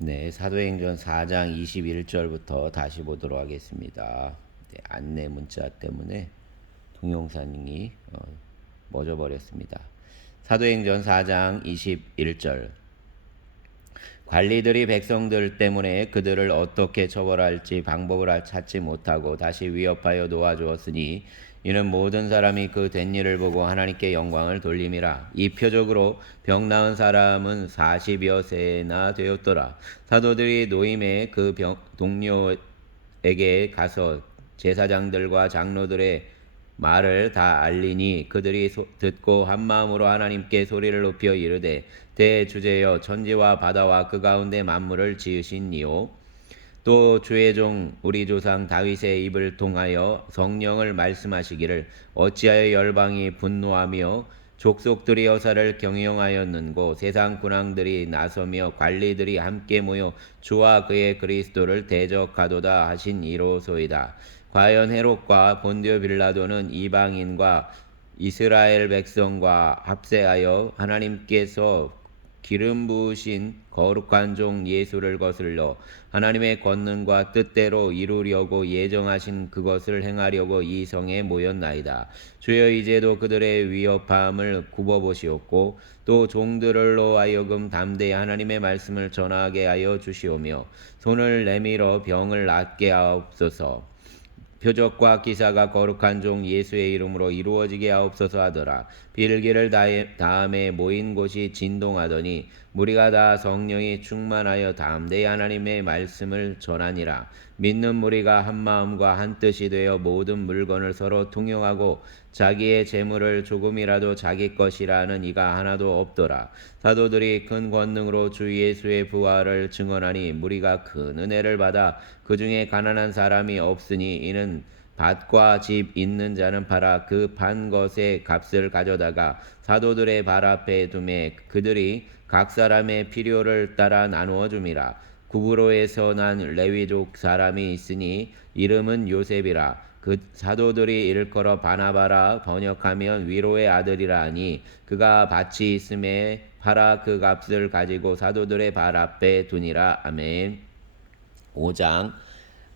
네, 사도행전 4장 21절부터 다시 보도록 하겠습니다. 네, 안내 문자 때문에 동영상이 멎어버렸습니다. 사도행전 4장 21절. 관리들이 백성들 때문에 그들을 어떻게 처벌할지 방법을 찾지 못하고 다시 위협하여 놓아주었으니 이는 모든 사람이 그 된 일을 보고 하나님께 영광을 돌림이라. 이 표적으로 병 나은 사람은 40여 세나 되었더라. 사도들이 노임에 그 동료에게 가서 제사장들과 장로들의 말을 다 알리니 그들이 듣고 한마음으로 하나님께 소리를 높여 이르되 대주제여 천지와 바다와 그 가운데 만물을 지으신 이요 또 주의 종 우리 조상 다윗의 입을 통하여 성령을 말씀하시기를 어찌하여 열방이 분노하며 족속들이 여사를 경영하였는고 세상 군왕들이 나서며 관리들이 함께 모여 주와 그의 그리스도를 대적하도다 하신 이로소이다. 과연 헤롯과 본디오 빌라도는 이방인과 이스라엘 백성과 합세하여 하나님께서 기름 부으신 거룩한 종 예수를 거슬러 하나님의 권능과 뜻대로 이루려고 예정하신 그것을 행하려고 이 성에 모였나이다. 주여 이제도 그들의 위협함을 굽어보시옵고 또 종들로 하여금 담대히 하나님의 말씀을 전하게 하여 주시오며 손을 내밀어 병을 낫게 하옵소서. 표적과 기사가 거룩한 종 예수의 이름으로 이루어지게 하옵소서 하더라. 빌기를 다음에 모인 곳이 진동하더니 무리가 다 성령이 충만하여 담대히 하나님의 말씀을 전하니라. 믿는 무리가 한 마음과 한 뜻이 되어 모든 물건을 서로 통용하고 자기의 재물을 조금이라도 자기 것이라 하는 이가 하나도 없더라. 사도들이 큰 권능으로 주 예수의 부활을 증언하니 무리가 큰 은혜를 받아 그 중에 가난한 사람이 없으니 이는 밭과 집 있는 자는 팔아 그 판 것의 값을 가져다가 사도들의 발 앞에 두매 그들이 각 사람의 필요를 따라 나누어 줌이라. 구브로에서 난 레위족 사람이 있으니 이름은 요셉이라. 그 사도들이 일컬어 바나바라 번역하면 위로의 아들이라 하니 그가 밭이 있음에 팔아 그 값을 가지고 사도들의 발 앞에 두니라. 아멘. 5장.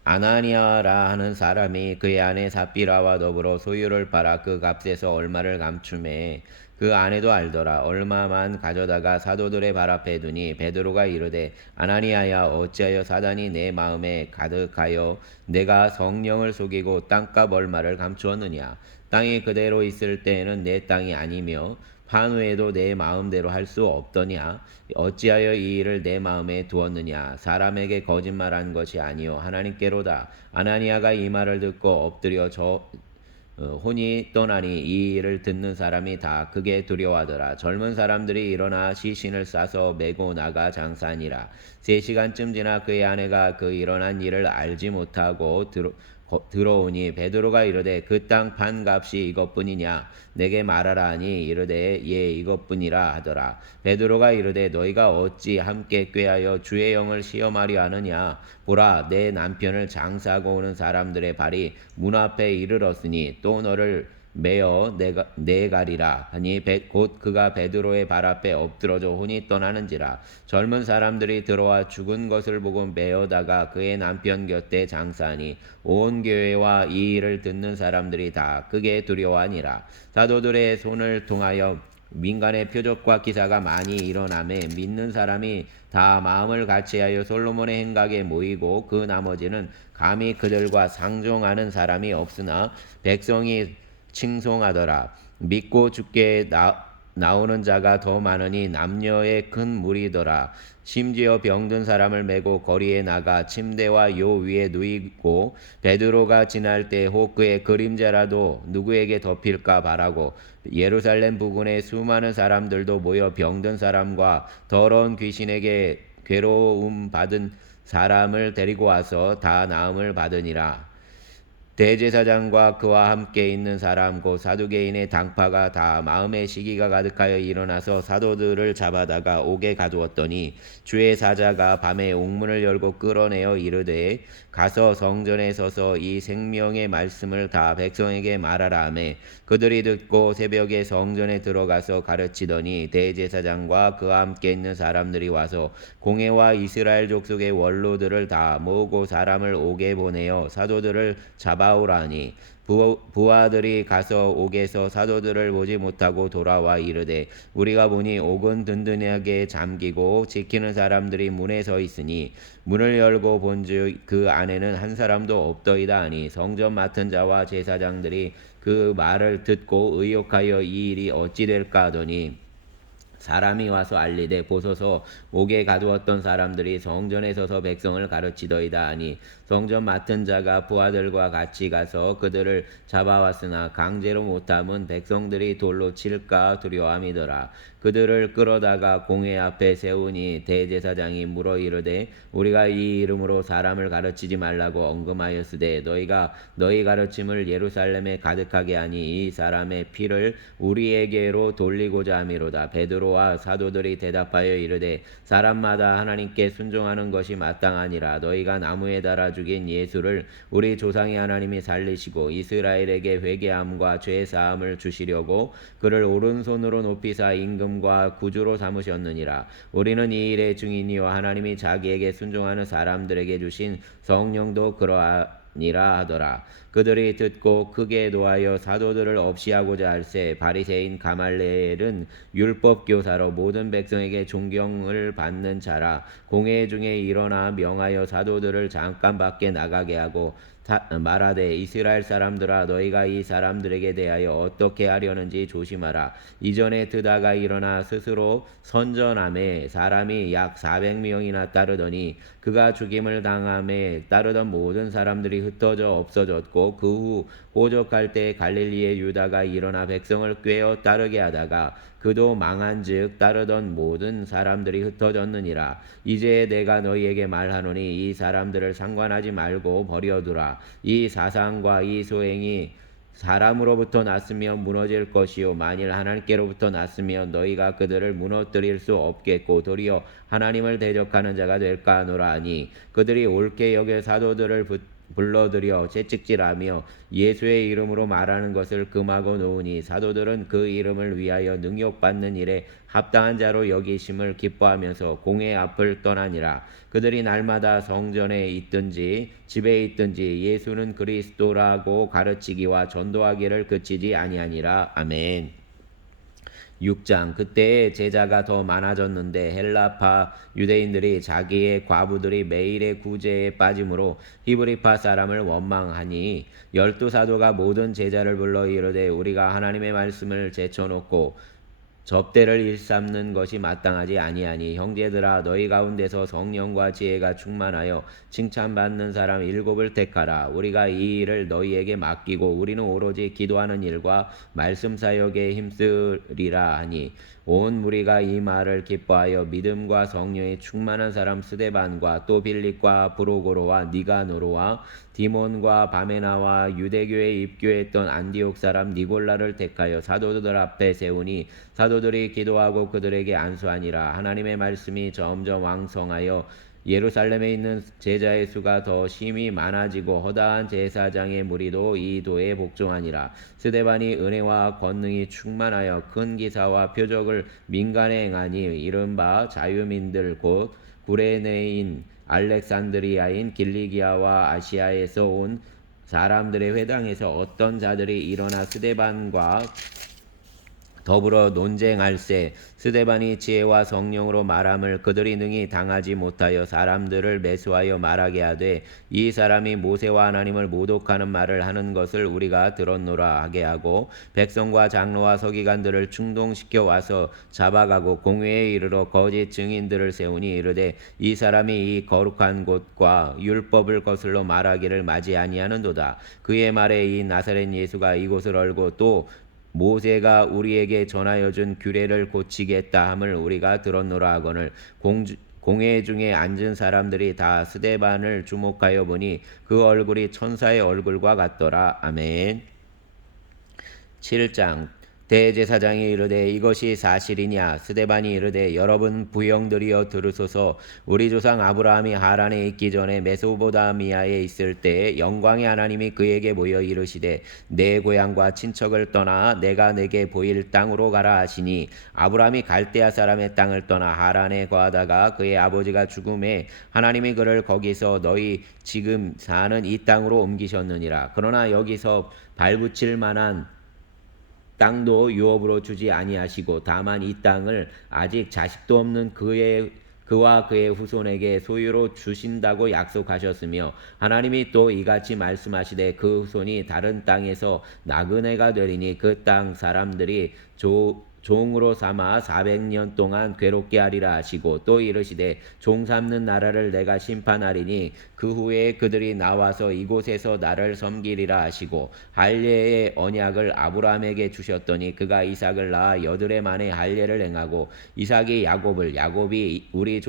아나니아라 하는 사람이 그의 아내 삽비라와 더불어 소유를 팔아 그 값에서 얼마를 감춤해 그 아내도 알더라. 얼마만 가져다가 사도들의 발 앞에 두니 베드로가 이르되 아나니아야 어찌하여 사단이 내 마음에 가득하여 내가 성령을 속이고 땅값 얼마를 감추었느냐. 땅이 그대로 있을 때에는 내 땅이 아니며 판 후에도 내 마음대로 할 수 없더냐. 어찌하여 이 일을 내 마음에 두었느냐. 사람에게 거짓말한 것이 아니요 하나님께로다. 아나니아가 이 말을 듣고 엎드려 혼이 떠나니 이 일을 듣는 사람이 다 크게 두려워하더라. 젊은 사람들이 일어나 시신을 싸서 메고 나가 장사하니라. 3시간쯤 지나 그의 아내가 그 일어난 일을 알지 못하고 들어오니 베드로가 이르되 그 땅 판 값이 이것뿐이냐 내게 말하라 하니 이르되 예 이것뿐이라 하더라. 베드로가 이르되 너희가 어찌 함께 꾀하여 주의 영을 시험하려 하느냐. 보라 내 남편을 장사하고 오는 사람들의 발이 문 앞에 이르렀으니 또 너를 매어 내가리라 하니 곧 그가 베드로의 발 앞에 엎드러져 혼이 떠나는지라. 젊은 사람들이 들어와 죽은 것을 보고 매어다가 그의 남편 곁에 장사하니 온 교회와 이 일을 듣는 사람들이 다 크게 두려워하니라. 사도들의 손을 통하여 민간의 표적과 기사가 많이 일어나매 믿는 사람이 다 마음을 같이하여 솔로몬의 행각에 모이고 그 나머지는 감히 그들과 상종하는 사람이 없으나 백성이 칭송하더라. 믿고 죽게 나오는 자가 더 많으니 남녀의 큰 무리더라. 심지어 병든 사람을 메고 거리에 나가 침대와 요 위에 누이고 베드로가 지날 때 혹 그의 그림자라도 누구에게 덮일까 바라고 예루살렘 부근에 수많은 사람들도 모여 병든 사람과 더러운 귀신에게 괴로움 받은 사람을 데리고 와서 다 나음을 받으니라. 대제사장과 그와 함께 있는 사람 곧 사두개인의 당파가 다 마음의 시기가 가득하여 일어나서 사도들을 잡아다가 옥에 가두었더니 주의 사자가 밤에 옥문을 열고 끌어내어 이르되 가서 성전에 서서 이 생명의 말씀을 다 백성에게 말하라 하매 그들이 듣고 새벽에 성전에 들어가서 가르치더니 대제사장과 그와 함께 있는 사람들이 와서 공회와 이스라엘 족속의 원로들을 다 모으고 사람을 옥에 보내어 사도들을 잡아오라니 부하들이 가서 옥에서 사도들을 보지 못하고 돌아와 이르되 우리가 보니 옥은 든든하게 잠기고 지키는 사람들이 문에 서 있으니 문을 열고 본즉 그 안에는 한 사람도 없더이다 하니 성전 맡은 자와 제사장들이 그 말을 듣고 의혹하여 이 일이 어찌 될까 하더니 사람이 와서 알리되 보소서 옥에 가두었던 사람들이 성전에 서서 백성을 가르치더이다 하니 성전 맡은 자가 부하들과 같이 가서 그들을 잡아왔으나 강제로 못함은 백성들이 돌로 칠까 두려움이더라. 그들을 끌어다가 공회 앞에 세우니 대제사장이 물어 이르되 우리가 이 이름으로 사람을 가르치지 말라고 언금하였으되 너희가 너희 가르침을 예루살렘에 가득하게 하니 이 사람의 피를 우리에게로 돌리고자 함이로다. 베드로와 사도들이 대답하여 이르되 사람마다 하나님께 순종하는 것이 마땅하니라. 너희가 나무에 달아 죽인 예수를 우리 조상의 하나님이 살리시고 이스라엘에게 회개함과 죄 사함을 주시려고 그를 오른손으로 높이사 임금과 구주로 삼으셨느니라. 우리는 이 일의 증인이요 하나님이 자기에게 순종하는 사람들에게 주신 성령도 그러하니라 하더라. 그들이 듣고 크게 노하여 사도들을 없이하고자 할세 바리새인 가말레엘은 율법 교사로 모든 백성에게 존경을 받는 자라. 공회 중에 일어나 명하여 사도들을 잠깐 밖에 나가게 하고 말하되 이스라엘 사람들아 너희가 이 사람들에게 대하여 어떻게 하려는지 조심하라. 이전에 드다가 일어나 스스로 선전함에 사람이 약 400명이나 따르더니 그가 죽임을 당함에 따르던 모든 사람들이 흩어져 없어졌고 그 후 호적할 때 갈릴리의 유다가 일어나 백성을 꿰어 따르게 하다가 그도 망한즉 따르던 모든 사람들이 흩어졌느니라. 이제 내가 너희에게 말하노니 이 사람들을 상관하지 말고 버려두라. 이 사상과 이 소행이 사람으로부터 났으면 무너질 것이요 만일 하나님께로부터 났으면 너희가 그들을 무너뜨릴 수 없겠고 도리어 하나님을 대적하는 자가 될까 하노라 하니 그들이 옳게 여겨 사도들을 불러들여 채찍질하며 예수의 이름으로 말하는 것을 금하고 놓으니 사도들은 그 이름을 위하여 능욕받는 일에 합당한 자로 여기심을 기뻐하면서 공회 앞을 떠나니라. 그들이 날마다 성전에 있든지 집에 있든지 예수는 그리스도라고 가르치기와 전도하기를 그치지 아니하니라. 아멘. 6장 그때 제자가 더 많아졌는데 헬라파 유대인들이 자기의 과부들이 매일의 구제에 빠짐으로 히브리파 사람을 원망하니 12사도가 모든 제자를 불러 이르되 우리가 하나님의 말씀을 제쳐놓고 접대를 일삼는 것이 마땅하지 아니하니 형제들아 너희 가운데서 성령과 지혜가 충만하여 칭찬받는 사람 7을 택하라. 우리가 이 일을 너희에게 맡기고 우리는 오로지 기도하는 일과 말씀 사역에 힘쓰리라 하니 온 무리가 이 말을 기뻐하여 믿음과 성령에 충만한 사람 스데반과 또 빌립과 브로고로와 니가노로와 디몬과 바메나와 유대교에 입교했던 안디옥 사람 니골라를 택하여 사도들 앞에 세우니 사도들이 기도하고 그들에게 안수하니라. 하나님의 말씀이 점점 왕성하여 예루살렘에 있는 제자의 수가 더 심히 많아지고 허다한 제사장의 무리도 이 도에 복종하니라. 스데반이 은혜와 권능이 충만하여 큰 기사와 표적을 민간에 행하니 이른바 자유민들 곧 구레네인 알렉산드리아인 길리기아와 아시아에서 온 사람들의 회당에서 어떤 자들이 일어나 스데반과 더불어 논쟁할세 스데반이 지혜와 성령으로 말함을 그들이 능히 당하지 못하여 사람들을 매수하여 말하게 하되 이 사람이 모세와 하나님을 모독하는 말을 하는 것을 우리가 들었노라 하게 하고 백성과 장로와 서기관들을 충동시켜 와서 잡아가고 공회에 이르러 거짓 증인들을 세우니 이르되 이 사람이 이 거룩한 곳과 율법을 거슬러 말하기를 맞이 아니하는도다. 그의 말에 이 나사렛 예수가 이곳을 얼고 또 모세가 우리에게 전하여 준 규례를 고치겠다 함을 우리가 들었노라 하거늘 공회 중에 앉은 사람들이 다 스데반을 주목하여 보니 그 얼굴이 천사의 얼굴과 같더라. 아멘. 7장. 대제사장이 이르되 이것이 사실이냐? 스데반이 이르되 여러분 부형들이여 들으소서. 우리 조상 아브라함이 하란에 있기 전에 메소포다미아에 있을 때에 영광의 하나님이 그에게 보여 이르시되 내 고향과 친척을 떠나 내가 내게 보일 땅으로 가라 하시니 아브라함이 갈대아 사람의 땅을 떠나 하란에 거하다가 그의 아버지가 죽음에 하나님이 그를 거기서 너희 지금 사는 이 땅으로 옮기셨느니라. 그러나 여기서 발붙일 만한 땅도 유업으로 주지 아니하시고 다만 이 땅을 아직 자식도 없는 그와 그의 후손에게 소유로 주신다고 약속하셨으며 하나님이 또 이같이 말씀하시되 그 후손이 다른 땅에서 나그네가 되리니 그 땅 사람들이 종으로 삼아 400년 동안 괴롭게 하리라 하시고 또 이르시되 종 삼는 나라를 내가 심판하리니 그 후에 그들이 나와서 이곳에서 나를 섬기리라 하시고 할례의 언약을 아브라함에게 주셨더니 그가 이삭을 낳아 8해 만에 할례를 행하고 이삭이 야곱을 야곱이 우리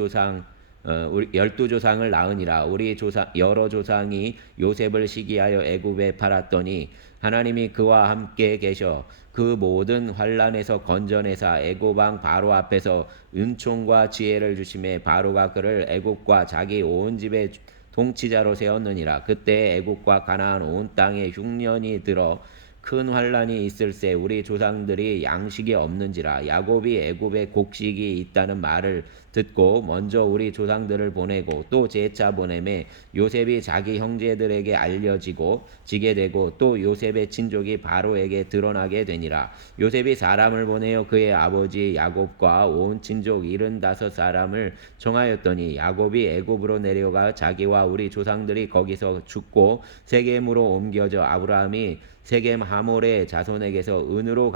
12조상을 낳으니라. 우리 여러 조상이 요셉을 시기하여 애굽에 팔았더니 하나님이 그와 함께 계셔 그 모든 환란에서 건져내사 애굽 왕 바로 앞에서 은총과 지혜를 주심에 바로가 그를 애굽과 자기 온 집의 통치자로 세웠느니라. 그때 애굽과 가나안 온 땅에 흉년이 들어 큰 환란이 있을새 우리 조상들이 양식이 없는지라. 야곱이 애굽에 곡식이 있다는 말을 듣고 먼저 우리 조상들을 보내고 또 재차 보내매 요셉이 자기 형제들에게 알려지고 지게 되고 또 요셉의 친족이 바로에게 드러나게 되니라. 요셉이 사람을 보내어 그의 아버지 야곱과 온 친족 75사람을 청하였더니 야곱이 애굽으로 내려가 자기와 우리 조상들이 거기서 죽고 세겜으로 옮겨져 아브라함이 세겜 하몰의 자손에게서 은으로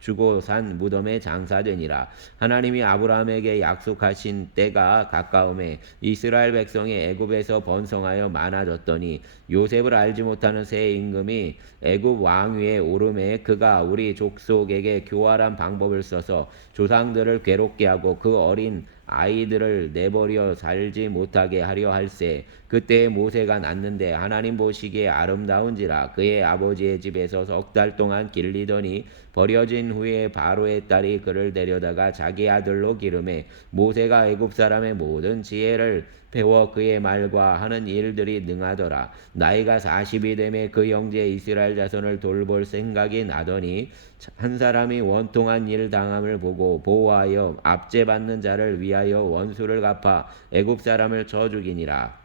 주고 산 무덤에 장사되니라. 하나님이 아브라함에게 약속하신 때가 가까움에 이스라엘 백성이 애굽에서 번성하여 많아졌더니 요셉을 알지 못하는 새 임금이 애굽 왕 위에 오름에 그가 우리 족속에게 교활한 방법을 써서 조상들을 괴롭게 하고 그 어린 아이들을 내버려 살지 못하게 하려 할세. 그때 모세가 낳는데 하나님 보시기에 아름다운지라. 그의 아버지의 집에서 6달 동안 길리더니 버려진 후에 바로의 딸이 그를 데려다가 자기 아들로 기르매 모세가 애굽 사람의 모든 지혜를 배워 그의 말과 하는 일들이 능하더라. 나이가 40이 되매 그 형제 이스라엘 자손을 돌볼 생각이 나더니 한 사람이 원통한 일 당함을 보고 보호하여 압제받는 자를 위하여 원수를 갚아 애굽 사람을 쳐 죽이니라.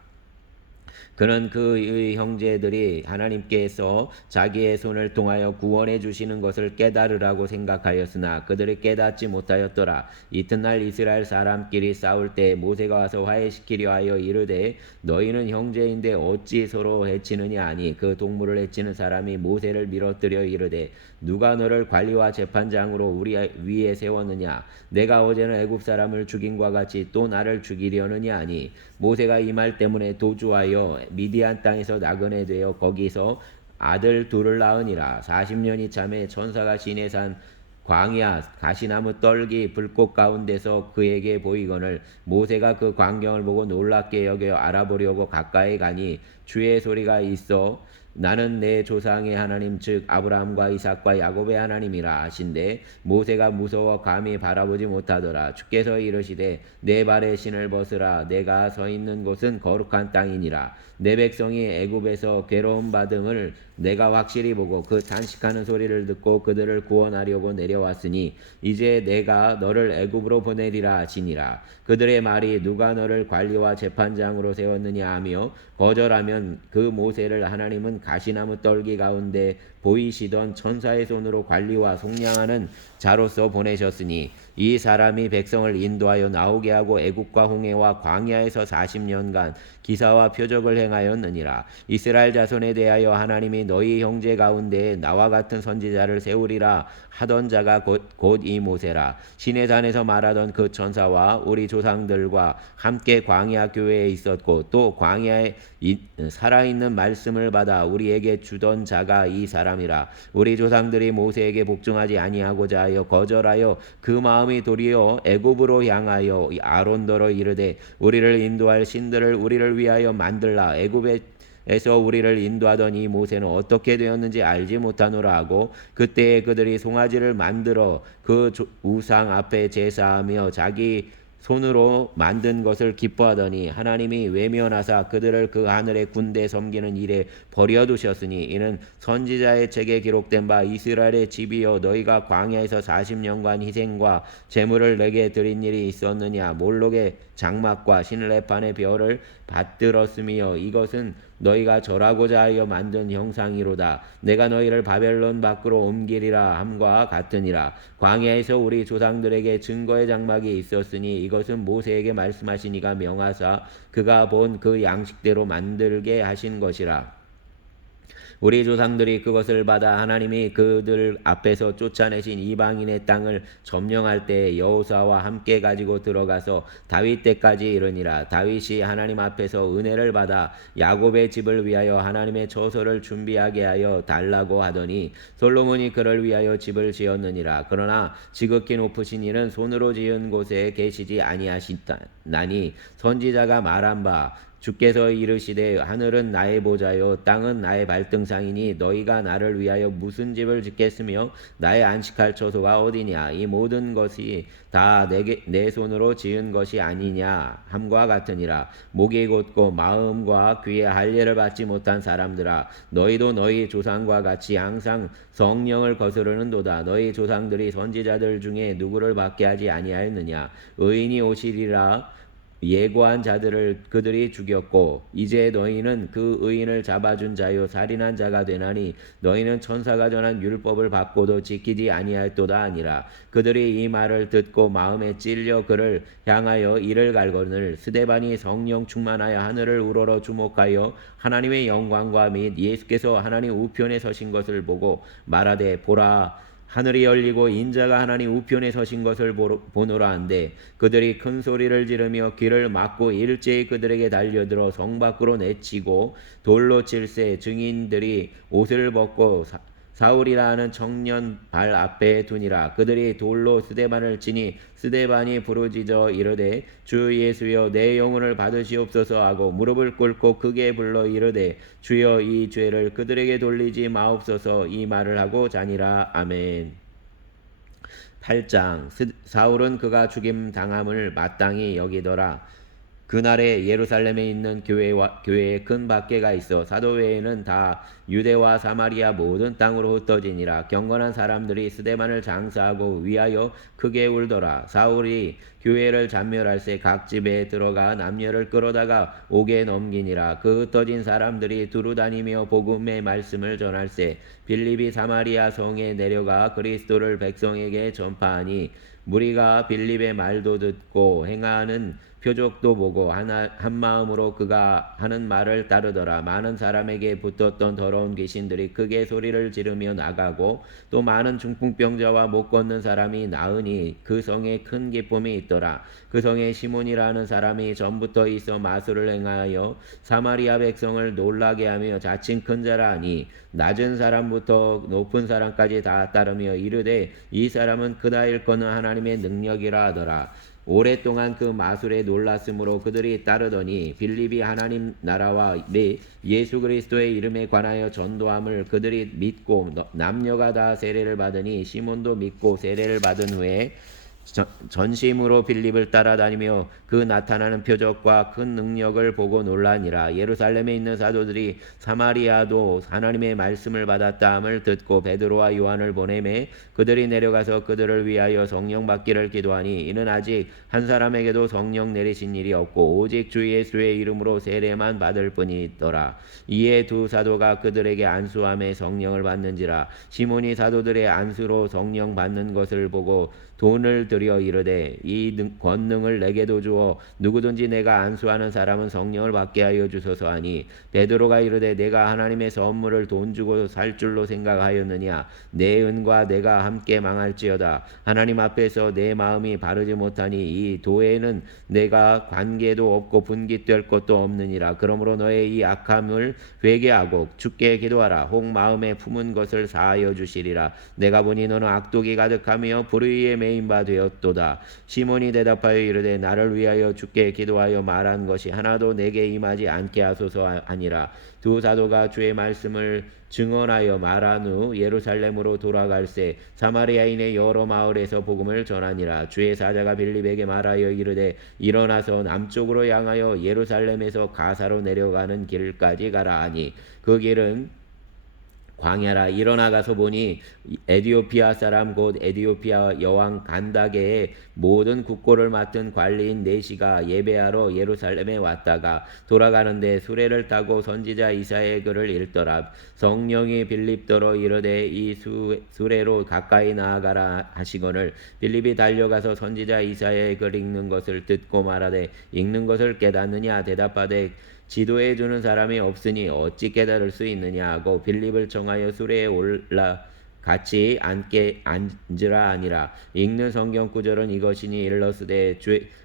그는 그의 형제들이 하나님께서 자기의 손을 통하여 구원해 주시는 것을 깨달으라고 생각하였으나 그들이 깨닫지 못하였더라. 이튿날 이스라엘 사람끼리 싸울 때 모세가 와서 화해시키려 하여 이르되 너희는 형제인데 어찌 서로 해치느냐 하니 그 동물을 해치는 사람이 모세를 밀어뜨려 이르되 누가 너를 관리와 재판장으로 우리 위에 세웠느냐? 내가 어제는 애굽 사람을 죽인과 같이 또 나를 죽이려느냐 하니 모세가 이 말 때문에 도주하여 미디안 땅에서 나그네 되어 거기서 아들 둘을 낳으니라. 40년이 참에 천사가 시내산 광야 가시나무 떨기 불꽃 가운데서 그에게 보이거늘 모세가 그 광경을 보고 놀랍게 여겨 알아보려고 가까이 가니 주의 소리가 있어 나는 내 조상의 하나님 즉 아브라함과 이삭과 야곱의 하나님이라 하신대 모세가 무서워 감히 바라보지 못하더라. 주께서 이르시되 내 발에 신을 벗으라. 내가 서 있는 곳은 거룩한 땅이니라. 내 백성이 애굽에서 괴로움 받음을 내가 확실히 보고 그 탄식하는 소리를 듣고 그들을 구원하려고 내려왔으니 이제 내가 너를 애굽으로 보내리라 하시니라. 그들의 말이 누가 너를 관리와 재판장으로 세웠느냐 하며 거절하면 그 모세를 하나님은 가시나무 떨기 가운데 보이시던 천사의 손으로 관리와 속량하는 자로서 보내셨으니 이 사람이 백성을 인도하여 나오게 하고 애국과 홍해와 광야에서 40년간 기사와 표적을 행하였느니라. 이스라엘 자손에 대하여 하나님이 너희 형제 가운데 나와 같은 선지자를 세우리라 하던 자가 곧 이 모세라. 시내산에서 말하던 그 천사와 우리 조상들과 함께 광야 교회에 있었고 또 광야에 살아있는 말씀을 받아 우리에게 주던 자가 이 사람이라. 우리 조상들이 모세에게 복종하지 아니하고자 하여 거절하여 그 마음 마음이 도리어 애굽으로 향하여 아론더러 이르되 우리를 인도할 신들을 우리를 위하여 만들라. 애굽에서 우리를 인도하던 이 모세는 어떻게 되었는지 알지 못하노라 하고 그때에 그들이 송아지를 만들어 그 우상 앞에 제사하며 자기 손으로 만든 것을 기뻐하더니 하나님이 외면하사 그들을 그 하늘의 군대 섬기는 일에 버려두셨으니 이는 선지자의 책에 기록된 바 이스라엘의 집이여 너희가 광야에서 40년간 희생과 제물을 내게 드린 일이 있었느냐. 몰록의 장막과 신레판의 별을 받들었으며 이것은 너희가 절하고자 하여 만든 형상이로다. 내가 너희를 바벨론 밖으로 옮기리라 함과 같으니라. 광야에서 우리 조상들에게 증거의 장막이 있었으니 이것은 모세에게 말씀하신 이가 명하사 그가 본 그 양식대로 만들게 하신 것이라. 우리 조상들이 그것을 받아 하나님이 그들 앞에서 쫓아내신 이방인의 땅을 점령할 때 여호수아와 함께 가지고 들어가서 다윗 때까지 이르니라. 다윗이 하나님 앞에서 은혜를 받아 야곱의 집을 위하여 하나님의 처소를 준비하게 하여 달라고 하더니 솔로몬이 그를 위하여 집을 지었느니라. 그러나 지극히 높으신 이는 손으로 지은 곳에 계시지 아니하시나니 선지자가 말한 바 주께서 이르시되 하늘은 나의 보좌요 땅은 나의 발등상이니 너희가 나를 위하여 무슨 집을 짓겠으며 나의 안식할 처소가 어디냐. 이 모든 것이 다 내 손으로 지은 것이 아니냐 함과 같으니라. 목이 곧고 마음과 귀에 할례를 받지 못한 사람들아 너희도 너희 조상과 같이 항상 성령을 거스르는도다. 너희 조상들이 선지자들 중에 누구를 받게 하지 아니하였느냐. 의인이 오시리라 예고한 자들을 그들이 죽였고 이제 너희는 그 의인을 잡아준 자요 살인한 자가 되나니 너희는 천사가 전한 율법을 받고도 지키지 아니하였도다 하니라. 그들이 이 말을 듣고 마음에 찔려 그를 향하여 이를 갈거늘 스데반이 성령 충만하여 하늘을 우러러 주목하여 하나님의 영광과 및 예수께서 하나님 우편에 서신 것을 보고 말하되 보라 하늘이 열리고 인자가 하나님 우편에 서신 것을 보노라 한데 그들이 큰 소리를 지르며 귀를 막고 일제히 그들에게 달려들어 성 밖으로 내치고 돌로 칠세 증인들이 옷을 벗고 사울이라 하는 청년 발 앞에 두니라. 그들이 돌로 스데반을 치니 스데반이 부르짖어 이르되 주 예수여 내 영혼을 받으시옵소서 하고 무릎을 꿇고 크게 불러 이르되 주여 이 죄를 그들에게 돌리지 마옵소서 이 말을 하고 자니라. 아멘. 8장 사울은 그가 죽임 당함을 마땅히 여기더라. 그날에 예루살렘에 있는 교회에 큰 박해가 있어 사도 외에는 다 유대와 사마리아 모든 땅으로 흩어지니라. 경건한 사람들이 스데반을 장사하고 위하여 크게 울더라. 사울이 교회를 잔멸할새 각 집에 들어가 남녀를 끌어다가 옥에 넘기니라. 그 흩어진 사람들이 두루다니며 복음의 말씀을 전할새 빌립이 사마리아 성에 내려가 그리스도를 백성에게 전파하니 무리가 빌립의 말도 듣고 행하는 표적도 보고 한 마음으로 그가 하는 말을 따르더라. 많은 사람에게 붙었던 더러운 귀신들이 크게 소리를 지르며 나가고 또 많은 중풍병자와 못 걷는 사람이 나으니 그 성에 큰 기쁨이 있더라. 그 성에 시몬이라는 사람이 전부터 있어 마술을 행하여 사마리아 백성을 놀라게 하며 자칭 큰 자라 하니 낮은 사람부터 높은 사람까지 다 따르며 이르되 이 사람은 크다 일컫는 하나님의 능력이라 하더라. 오랫동안 그 마술에 놀랐으므로 그들이 따르더니 빌립이 하나님 나라와 예수 그리스도의 이름에 관하여 전도함을 그들이 믿고 남녀가 다 세례를 받으니 시몬도 믿고 세례를 받은 후에 전심으로 빌립을 따라다니며 그 나타나는 표적과 큰 능력을 보고 놀라니라. 예루살렘에 있는 사도들이 사마리아도 하나님의 말씀을 받았다 함을 듣고 베드로와 요한을 보내매 그들이 내려가서 그들을 위하여 성령 받기를 기도하니 이는 아직 한 사람에게도 성령 내리신 일이 없고 오직 주 예수의 이름으로 세례만 받을 뿐이더라. 이에 두 사도가 그들에게 안수함에 성령을 받는지라. 시몬이 사도들의 안수로 성령 받는 것을 보고 돈을 들여 이르되 이 권능을 내게도 주어 누구든지 내가 안수하는 사람은 성령을 받게 하여 주소서 하니 베드로가 이르되 내가 하나님의 선물을 돈 주고 살 줄로 생각하였느냐. 내 은과 내가 함께 망할지어다. 하나님 앞에서 내 마음이 바르지 못하니 이 도에는 내가 관계도 없고 분깃될 것도 없느니라. 그러므로 너의 이 악함을 회개하고 주께 기도하라. 혹 마음에 품은 것을 사하여 주시리라. 내가 보니 너는 악독이 가득하며 불의에 매인 바 되었도다. 시몬이 대답하여 이르되 나를 위하여 주께 기도하여 말한 것이 하나도 내게 임하지 않게 하소서 하니라. 두 사도가 주의 말씀을 증언하여 말한 후 예루살렘으로 돌아갈새 사마리아인의 여러 마을에서 복음을 전하니라. 주의 사자가 빌립에게 말하여 이르되 일어나서 남쪽으로 향하여 예루살렘에서 가사로 내려가는 길까지 가라 하니 그 길은 광야라. 일어나가서 보니 에디오피아 사람 곧 에디오피아 여왕 간다게의 모든 국고를 맡은 관리인 네시가 예배하러 예루살렘에 왔다가 돌아가는데 수레를 타고 선지자 이사야의 글을 읽더라. 성령이 빌립더러 이르되 이 수레로 가까이 나아가라 하시거늘 빌립이 달려가서 선지자 이사야의 글 읽는 것을 듣고 말하되 읽는 것을 깨닫느냐 대답하되 지도해 주는 사람이 없으니 어찌 깨달을 수 있느냐 하고 빌립을 청하여 수레에 올라 같이 앉으라 하니라. 읽는 성경 구절은 이것이니 일러스되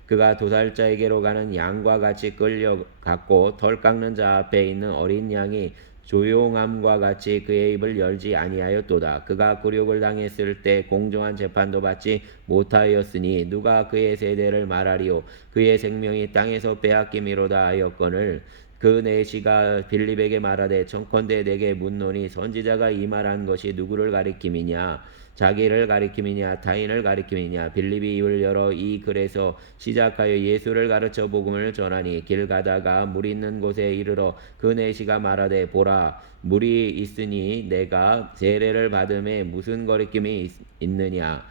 그가 도살자에게로 가는 양과 같이 끌려갔고 털 깎는 자 앞에 있는 어린 양이 조용함과 같이 그의 입을 열지 아니하였도다. 그가 굴욕을 당했을 때 공정한 재판도 받지 못하였으니 누가 그의 세대를 말하리요. 그의 생명이 땅에서 빼앗김이로다 하였거늘 그 내시가 빌립에게 말하되 청컨대 내게 묻노니 선지자가 이 말한 것이 누구를 가리킴이냐 자기를 가리킴이냐 타인을 가리킴이냐. 빌립이 입을 열어 이 글에서 시작하여 예수를 가르쳐 복음을 전하니 길 가다가 물 있는 곳에 이르러 그 내시가 말하되 보라 물이 있으니 내가 세례를 받음에 무슨 거리낌이 있느냐.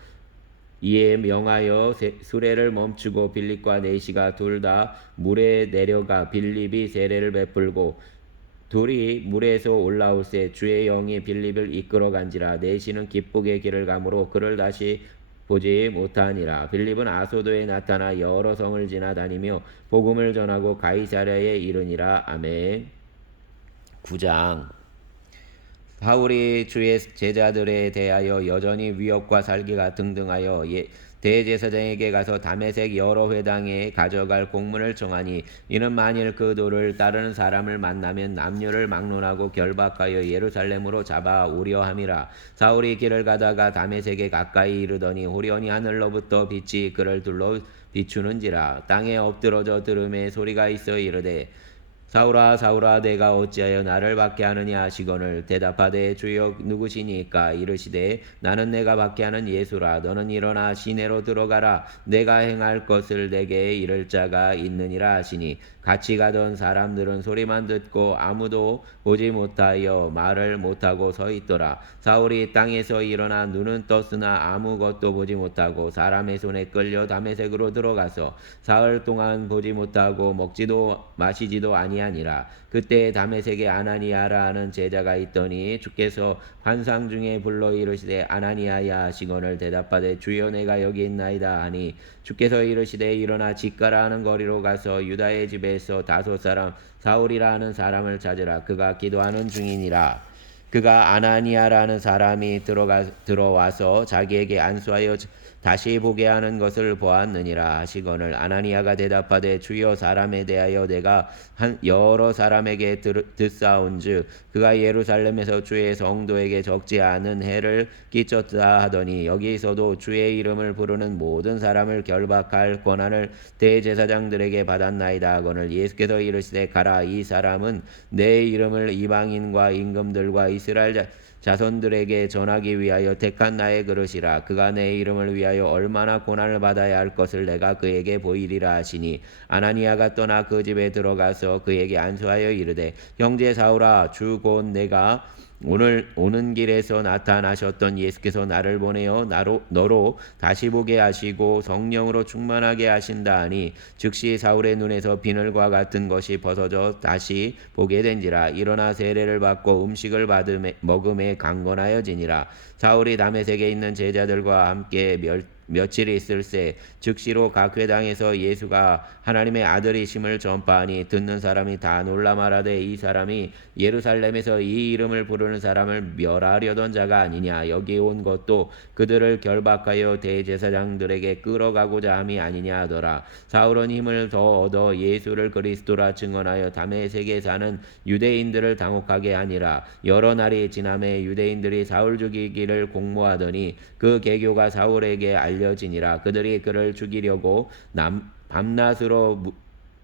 이에 명하여 수레를 멈추고 빌립과 네시가 둘 다 물에 내려가 빌립이 세례를 베풀고 둘이 물에서 올라올새 주의 영이 빌립을 이끌어간지라. 네시는 기쁘게 길을 가므로 그를 다시 보지 못하니라. 빌립은 아소도에 나타나 여러 성을 지나다니며 복음을 전하고 가이사랴에 이르니라. 아멘. 9장. 사울이 주의 제자들에 대하여 여전히 위협과 살기가 등등하여 대제사장에게 가서 다메섹 여러 회당에 가져갈 공문을 청하니 이는 만일 그 도를 따르는 사람을 만나면 남녀를 막론하고 결박하여 예루살렘으로 잡아오려 함이라. 사울이 길을 가다가 다메섹에 가까이 이르더니 호련히 하늘로부터 빛이 그를 둘러 비추는지라. 땅에 엎드러져 들음에 소리가 있어 이르되 사울아 사울아 내가 어찌하여 나를 박해하느냐 하시거늘 대답하되 주여 누구시니까 이르시되 나는 내가 박해하는 예수라. 너는 일어나 시내로 들어가라. 내가 행할 것을 내게 이를 자가 있느니라 하시니 같이 가던 사람들은 소리만 듣고 아무도 보지 못하여 말을 못하고 서 있더라. 사울이 땅에서 일어나 눈은 떴으나 아무것도 보지 못하고 사람의 손에 끌려 다메섹으로 들어가서 사흘 동안 보지 못하고 먹지도 마시지도 아니하니라. 그때 다메섹에 아나니아라 하는 제자가 있더니 주께서 환상 중에 불러 이르시되 아나니아야 하시거늘 대답하되 주여 내가 여기 있나이다 하니 주께서 이르시되 일어나 집가라 하는 거리로 가서 유다의 집에서 5 사람 사울이라 하는 사람을 찾으라. 그가 기도하는 중이니라. 그가 아나니아라는 사람이 들어와서 자기에게 안수하여 다시 보게 하는 것을 보았느니라 하시거늘 아나니아가 대답하되 주여 사람에 대하여 내가 여러 사람에게 듣사온즉 그가 예루살렘에서 주의 성도에게 적지 않은 해를 끼쳤다 하더니 여기서도 주의 이름을 부르는 모든 사람을 결박할 권한을 대제사장들에게 받았나이다 하거늘 예수께서 이르시되 가라. 이 사람은 내 이름을 이방인과 임금들과 이스라엘 자손들에게 전하기 위하여 택한 나의 그릇이라. 그가 내 이름을 위하여 얼마나 고난을 받아야 할 것을 내가 그에게 보이리라 하시니 아나니아가 떠나 그 집에 들어가서 그에게 안수하여 이르되 형제 사울아 주 곧 내가 오늘 오는 길에서 나타나셨던 예수께서 나를 보내어 너로 다시 보게 하시고 성령으로 충만하게 하신다 하니 즉시 사울의 눈에서 비늘과 같은 것이 벗어져 다시 보게 된지라. 일어나 세례를 받고 음식을 먹음에 강건하여지니라. 사울이 다메섹에 있는 제자들과 함께 며칠 있을새 즉시로 각 회당에서 예수가 하나님의 아들이심을 전파하니 듣는 사람이 다 놀라 말하되 이 사람이 예루살렘에서 이 이름을 부르는 사람을 멸하려던 자가 아니냐. 여기 온 것도 그들을 결박하여 대제사장들에게 끌어가고자 함이 아니냐 하더라. 사울은 힘을 더 얻어 예수를 그리스도라 증언하여 다메섹에 사는 유대인들을 당혹하게 하니라. 여러 날이 지남에 유대인들이 사울 죽이기를 공모하더니 그 계교가 사울에게 알려지니라. 그들이 그를 죽이려고 밤낮으로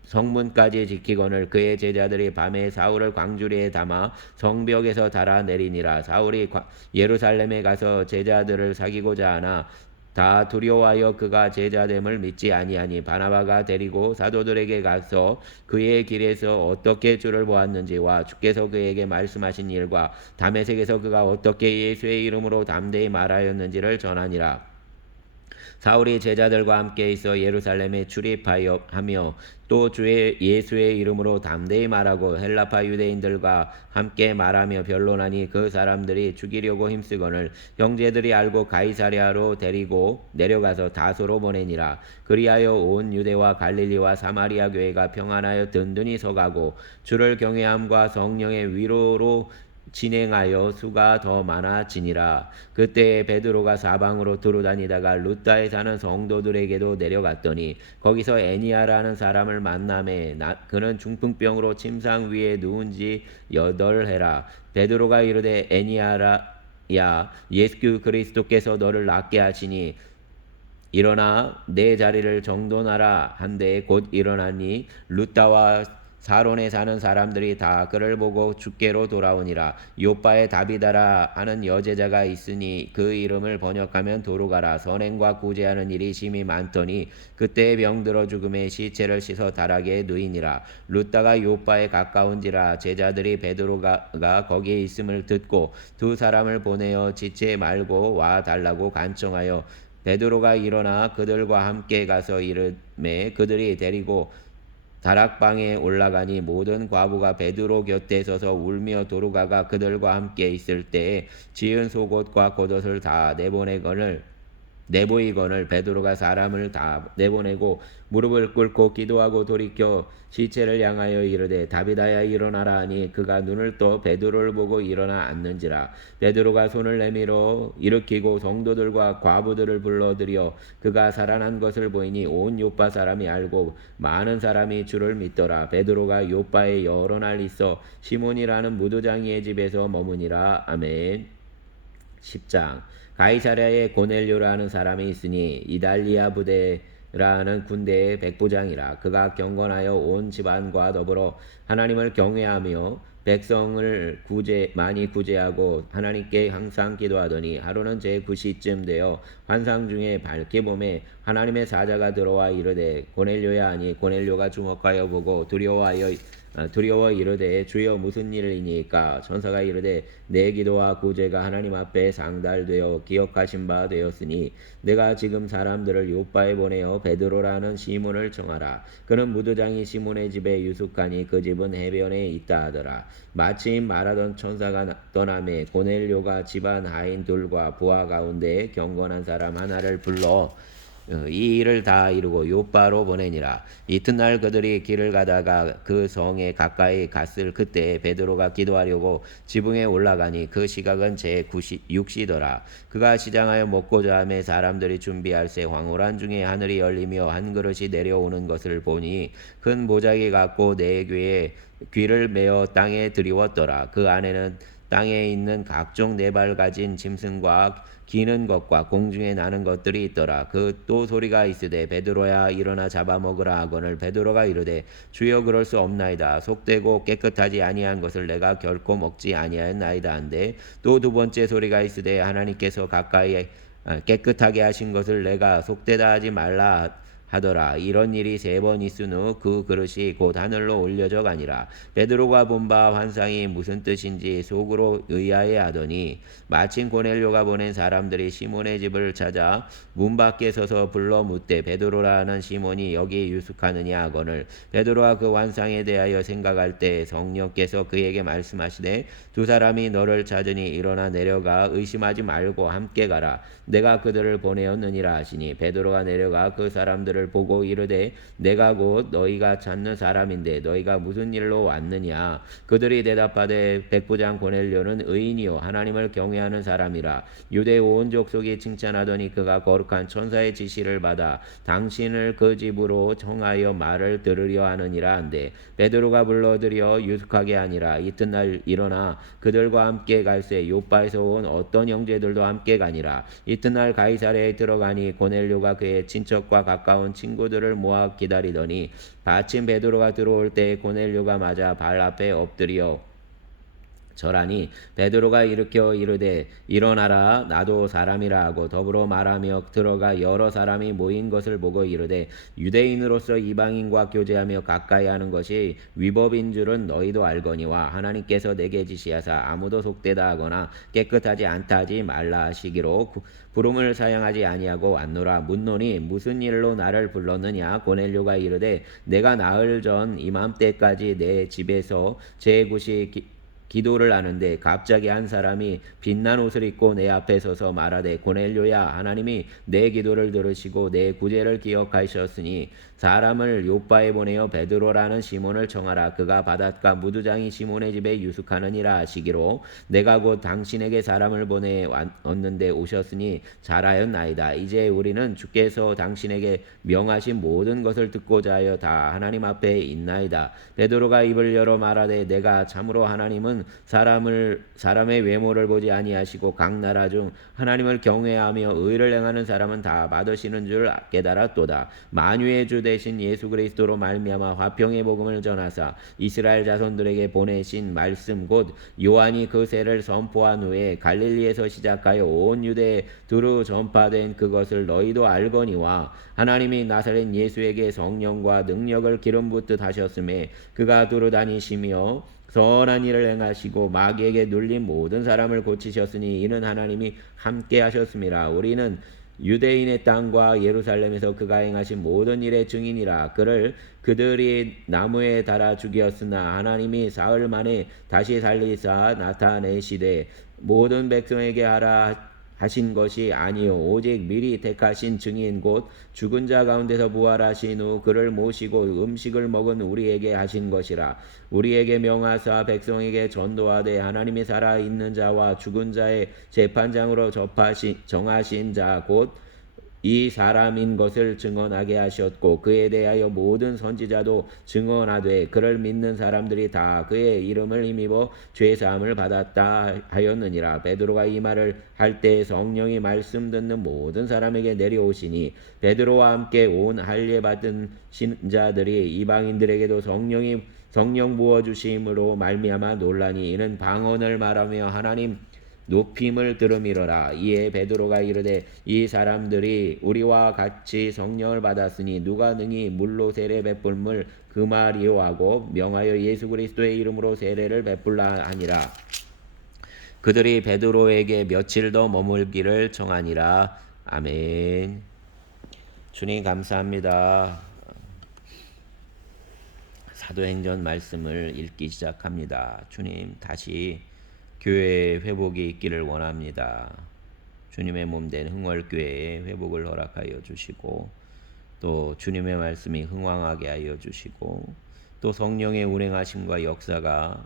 성문까지 지키거늘 그의 제자들이 밤에 사울을 광주리에 담아 성벽에서 달아내리니라. 사울이 예루살렘에 가서 제자들을 사귀고자 하나 다 두려워하여 그가 제자됨을 믿지 아니하니 바나바가 데리고 사도들에게 가서 그의 길에서 어떻게 주를 보았는지와 주께서 그에게 말씀하신 일과 다메섹에서 그가 어떻게 예수의 이름으로 담대히 말하였는지를 전하니라. 사울이 제자들과 함께 있어 예루살렘에 출입하며 또 주의 예수의 이름으로 담대히 말하고 헬라파 유대인들과 함께 말하며 변론하니 그 사람들이 죽이려고 힘쓰거늘 형제들이 알고 가이사랴로 데리고 내려가서 다소로 보내니라. 그리하여 온 유대와 갈릴리와 사마리아 교회가 평안하여 든든히 서가고 주를 경외함과 성령의 위로로 진행하여 수가 더 많아지니라. 그때 베드로가 사방으로 두루다니다가 루다에 사는 성도들에게도 내려갔더니 거기서 애니아라는 사람을 만나매 그는 중풍병으로 침상 위에 누운 지 8해라. 베드로가 이르되 애니아라 야 예수 그리스도께서 너를 낫게 하시니 일어나 내 자리를 정돈하라 한데 곧 일어나니 루다와 사론에 사는 사람들이 다 그를 보고 주께로 돌아오니라. 요빠에 다비다라 하는 여제자가 있으니 그 이름을 번역하면 도루가라. 선행과 구제하는 일이 심히 많더니 그때 병들어 죽음에 시체를 씻어 다락에 누이니라. 루다가 요빠에 가까운지라. 제자들이 베드로가 거기에 있음을 듣고 두 사람을 보내어 지체 말고 와 달라고 간청하여 베드로가 일어나 그들과 함께 가서 이르매 그들이 데리고 다락방에 올라가니 모든 과부가 베드로 곁에 서서 울며 도루가가 그들과 함께 있을 때에 지은 속옷과 겉옷을 다 내보이거늘 베드로가 사람을 다 내보내고 무릎을 꿇고 기도하고 돌이켜 시체를 향하여 이르되 다비다야 일어나라 하니 그가 눈을 떠 베드로를 보고 일어나 앉는지라. 베드로가 손을 내밀어 일으키고 성도들과 과부들을 불러들여 그가 살아난 것을 보이니 온 요빠 사람이 알고 많은 사람이 주를 믿더라. 베드로가 요빠에 여러 날 있어 시몬이라는 무도장이의 집에서 머무니라. 아멘. 10장. 가이사랴에 고넬료라는 사람이 있으니 이달리아 부대라는 군대의 백부장이라. 그가 경건하여 온 집안과 더불어 하나님을 경외하며 백성을 많이 구제하고 하나님께 항상 기도하더니 하루는 제9시쯤 되어 환상 중에 밝게 봄에 하나님의 사자가 들어와 이르되 고넬료야 하니 고넬료가 주목하여 보고 두려워 이르되 주여 무슨 일이니까. 천사가 이르되 내 기도와 구제가 하나님 앞에 상달되어 기억하신 바 되었으니 내가 지금 사람들을 요빠에 보내어 베드로라는 시몬을 청하라. 그는 무도장이 시몬의 집에 유숙하니 그 집은 해변에 있다 하더라. 마침 말하던 천사가 떠나매 고넬료가 집안 하인 둘과 부하 가운데 경건한 사람 하나를 불러 이 일을 다 이루고 요빠로 보내니라. 이튿날 그들이 길을 가다가 그 성에 가까이 갔을 그때 베드로가 기도하려고 지붕에 올라가니 그 시각은 제6시더라. 그가 시장하여 먹고자 하며 사람들이 준비할새 황홀한 중에 하늘이 열리며 한 그릇이 내려오는 것을 보니 큰 보자기 같고 네 귀를 메어 땅에 들이웠더라. 그 안에는 땅에 있는 각종 네 발 가진 짐승과 기는 것과 공중에 나는 것들이 있더라. 그 또 소리가 있으되 베드로야 일어나 잡아먹으라 하거늘 베드로가 이르되 주여 그럴 수 없나이다. 속되고 깨끗하지 아니한 것을 내가 결코 먹지 아니하였나이다 한데 또 두 번째 소리가 있으되 하나님께서 가까이 깨끗하게 하신 것을 내가 속되다 하지 말라 하더라. 이런 일이 3번 있은 후 그 그릇이 곧 하늘로 올려져 가니라. 베드로가 본 바 환상이 무슨 뜻인지 속으로 의아해 하더니 마침 고넬료가 보낸 사람들이 시몬의 집을 찾아 문 밖에 서서 불러 묻되 베드로라는 시몬이 여기 유숙하느냐 하거늘 베드로가 그 환상에 대하여 생각할 때 성령께서 그에게 말씀하시되 두 사람이 너를 찾으니 일어나 내려가 의심하지 말고 함께 가라. 내가 그들을 보내었느니라 하시니 베드로가 내려가 그 사람들을 그들을 보고 이르되 내가 곧 너희가 찾는 사람인데 너희가 무슨 일로 왔느냐. 그들이 대답하되 백부장 고넬료는 의인이요 하나님을 경외하는 사람이라. 유대 온 족속이 칭찬하더니 그가 거룩한 천사의 지시를 받아 당신을 그 집으로 청하여 말을 들으려 하느니라 한데 베드로가 불러들여 유숙하게 하니라. 이튿날 일어나 그들과 함께 갈새 요바에서 온 어떤 형제들도 함께 가니라. 이튿날 가이사랴에 들어가니 고넬료가 그의 친척과 가까운 친구들을 모아 기다리더니 마침 베드로가 들어올 때 고넬료가 맞아 발 앞에 엎드려 절하니 베드로가 일으켜 이르되 일어나라 나도 사람이라 하고 더불어 말하며 들어가 여러 사람이 모인 것을 보고 이르되 유대인으로서 이방인과 교제하며 가까이 하는 것이 위법인 줄은 너희도 알거니와 하나님께서 내게 지시하사 아무도 속되다 하거나 깨끗하지 않다 하지 말라 하시기로 부름을 사양하지 아니하고 왔노라. 묻노니 무슨 일로 나를 불렀느냐. 고넬료가 이르되 내가 나흘 전 이맘때까지 내 집에서 제9시 기도를 하는데 갑자기 한 사람이 빛난 옷을 입고 내 앞에 서서 말하되 고넬료야 하나님이 내 기도를 들으시고 내 구제를 기억하셨으니 사람을 요바에 보내어 베드로라는 시몬을 청하라. 그가 바닷가 무두장이 시몬의 집에 유숙하느니라 하시기로 내가 곧 당신에게 사람을 보내 왔는데 오셨으니 잘하였나이다. 이제 우리는 주께서 당신에게 명하신 모든 것을 듣고자 하여 다 하나님 앞에 있나이다. 베드로가 입을 열어 말하되 내가 참으로 하나님은 사람의 외모를 보지 아니하시고 각 나라 중 하나님을 경외하며 의를 행하는 사람은 다 받으시는 줄 깨달았도다. 만유의 주 대신 예수 그리스도로 말미암아 화평의 복음을 전하사 이스라엘 자손들에게 보내신 말씀 곧 요한이 그 세를 선포한 후에 갈릴리에서 시작하여 온 유대에 두루 전파된 그것을 너희도 알거니와 하나님이 나사렛 예수에게 성령과 능력을 기름 붓듯 하셨음에 그가 두루 다니시며 선한 일을 행하시고 마귀에게 눌린 모든 사람을 고치셨으니 이는 하나님이 함께 하셨음이라. 우리는 유대인의 땅과 예루살렘에서 그가 행하신 모든 일의 증인이라. 그들이 나무에 달아 죽였으나 하나님이 사흘 만에 다시 살리사 나타내시되 모든 백성에게 하라 하신 것이 아니요 오직 미리 택하신 증인 곧 죽은 자 가운데서 부활하신 후 그를 모시고 음식을 먹은 우리에게 하신 것이라. 우리에게 명하사 백성에게 전도하되 하나님이 살아있는 자와 죽은 자의 재판장으로 정하신 자 곧 이 사람인 것을 증언하게 하셨고 그에 대하여 모든 선지자도 증언하되 그를 믿는 사람들이 다 그의 이름을 힘입어 죄사함을 받았다 하였느니라. 베드로가 이 말을 할 때 성령이 말씀 듣는 모든 사람에게 내려오시니 베드로와 함께 온 할례 받은 신자들이 이방인들에게도 성령 부어 주심으로 말미암아 놀라니 이는 방언을 말하며 하나님 높임을 들음이로라. 이에 베드로가 이르되 이 사람들이 우리와 같이 성령을 받았으니 누가 능히 물로 세례 베풀물 그 말이요 하고 명하여 예수 그리스도의 이름으로 세례를 베풀라 하니라. 그들이 베드로에게 며칠 더 머물기를 청하니라. 아멘. 주님 감사합니다. 사도행전 말씀을 읽기 시작합니다. 주님 다시 교회의 회복이 있기를 원합니다. 주님의 몸된 흥월교회의 회복을 허락하여 주시고 또 주님의 말씀이 흥왕하게 하여 주시고 또 성령의 운행하심과 역사가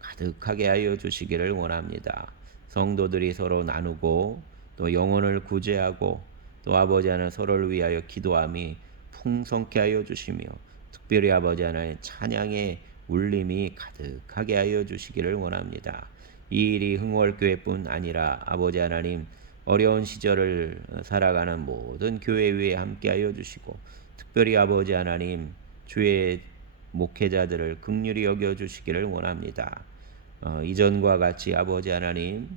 가득하게 하여 주시기를 원합니다. 성도들이 서로 나누고 또 영혼을 구제하고 또 아버지 하나님 서로를 위하여 기도함이 풍성케 하여 주시며 특별히 아버지 하나님 찬양의 울림이 가득하게 하여 주시기를 원합니다. 이 일이 흥월교회뿐 아니라 아버지 하나님 어려운 시절을 살아가는 모든 교회 위에 함께하여 주시고 특별히 아버지 하나님 주의 목회자들을 긍휼히 여겨 주시기를 원합니다. 이전과 같이 아버지 하나님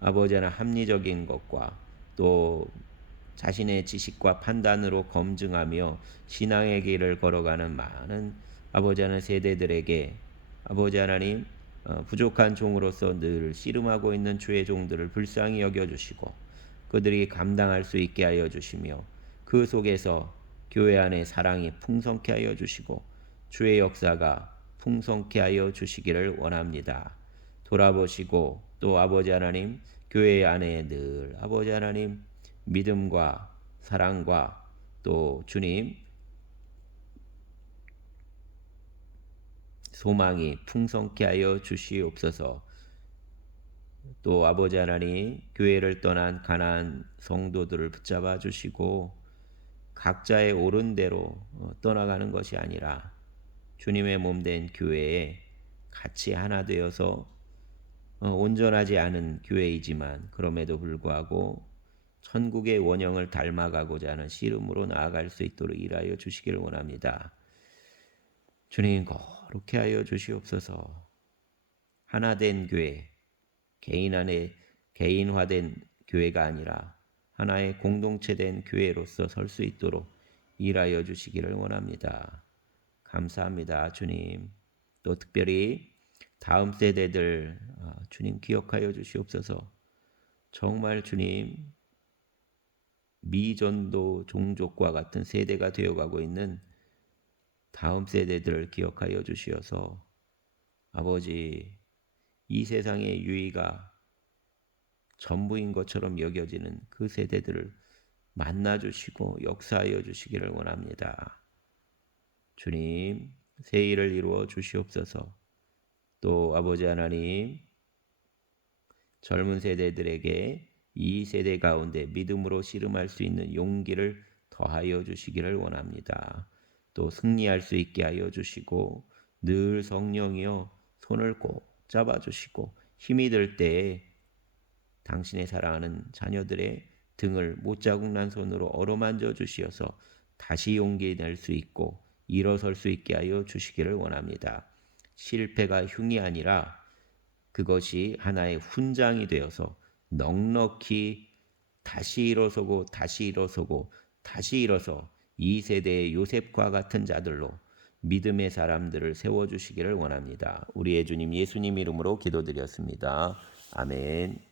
합리적인 것과 또 자신의 지식과 판단으로 검증하며 신앙의 길을 걸어가는 많은 아버지 하나님 세대들에게 아버지 하나님 부족한 종으로서 늘 씨름하고 있는 주의 종들을 불쌍히 여겨주시고 그들이 감당할 수 있게 하여 주시며 그 속에서 교회 안에 사랑이 풍성케 하여 주시고 주의 역사가 풍성케 하여 주시기를 원합니다. 돌아보시고 또 아버지 하나님 교회 안에 늘 아버지 하나님 믿음과 사랑과 또 주님 소망이 풍성케 하여 주시옵소서. 또 아버지 하나님 교회를 떠난 가난한 성도들을 붙잡아 주시고 각자의 옳은 대로 떠나가는 것이 아니라 주님의 몸된 교회에 같이 하나 되어서 온전하지 않은 교회이지만 그럼에도 불구하고 천국의 원형을 닮아가고자 하는 씨름으로 나아갈 수 있도록 일하여 주시기를 원합니다. 주님 거룩히 하여 주시옵소서. 하나된 교회, 개인 안에 개인화된 교회가 아니라 하나의 공동체된 교회로서 설 수 있도록 일하여 주시기를 원합니다. 감사합니다, 주님. 또 특별히 다음 세대들 주님 기억하여 주시옵소서. 정말 주님 미전도 종족과 같은 세대가 되어가고 있는 다음 세대들을 기억하여 주시어서 아버지 이 세상의 유의가 전부인 것처럼 여겨지는 그 세대들을 만나 주시고 역사하여 주시기를 원합니다. 주님 새 일을 이루어 주시옵소서. 또 아버지 하나님 젊은 세대들에게 이 세대 가운데 믿음으로 씨름할 수 있는 용기를 더하여 주시기를 원합니다. 또 승리할 수 있게 하여 주시고 늘 성령이여 손을 꼭 잡아주시고 힘이 들 때에 당신의 사랑하는 자녀들의 등을 못자국 난 손으로 어루만져 주시어서 다시 용기 낼 수 있고 일어설 수 있게 하여 주시기를 원합니다. 실패가 흉이 아니라 그것이 하나의 훈장이 되어서 넉넉히 다시 일어서고 다시 일어서고 다시 일어서 이 세대의 요셉과 같은 자들로 믿음의 사람들을 세워주시기를 원합니다. 우리의 주님 예수님 이름으로 기도드렸습니다. 아멘.